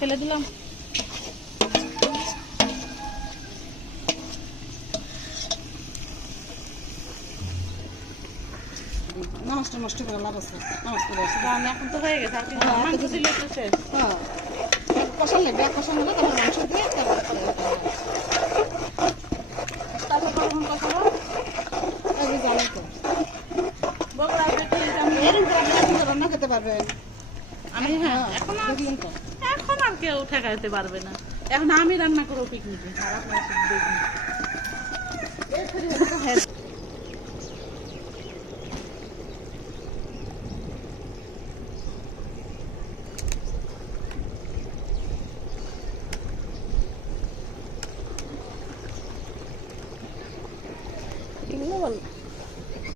ফেলে দিলাম। নামাজটা নষ্ট করে লাভ আছে, নামাজ পড়ে আসে। এখন তো হয়ে গেছে, আর কি মাংস দিলে তো শেষ। হ্যাঁ, কষান লাগবে, কষান হলে তারপর মাংস দিয়ে তারপর কখন কষাবো? আমি জানি তো বগুড়া থেকে এরকম করে আপনি এখন তো রান্না খেতে পারবেন। আমি হ্যাঁ দেখলেন তো এখন আর কেউ ঠেকাইতে পারবে না। এখন আমি রান্না করবো পিকনিকে, আর আপনারা শুধু দেখুন। এগুলো বল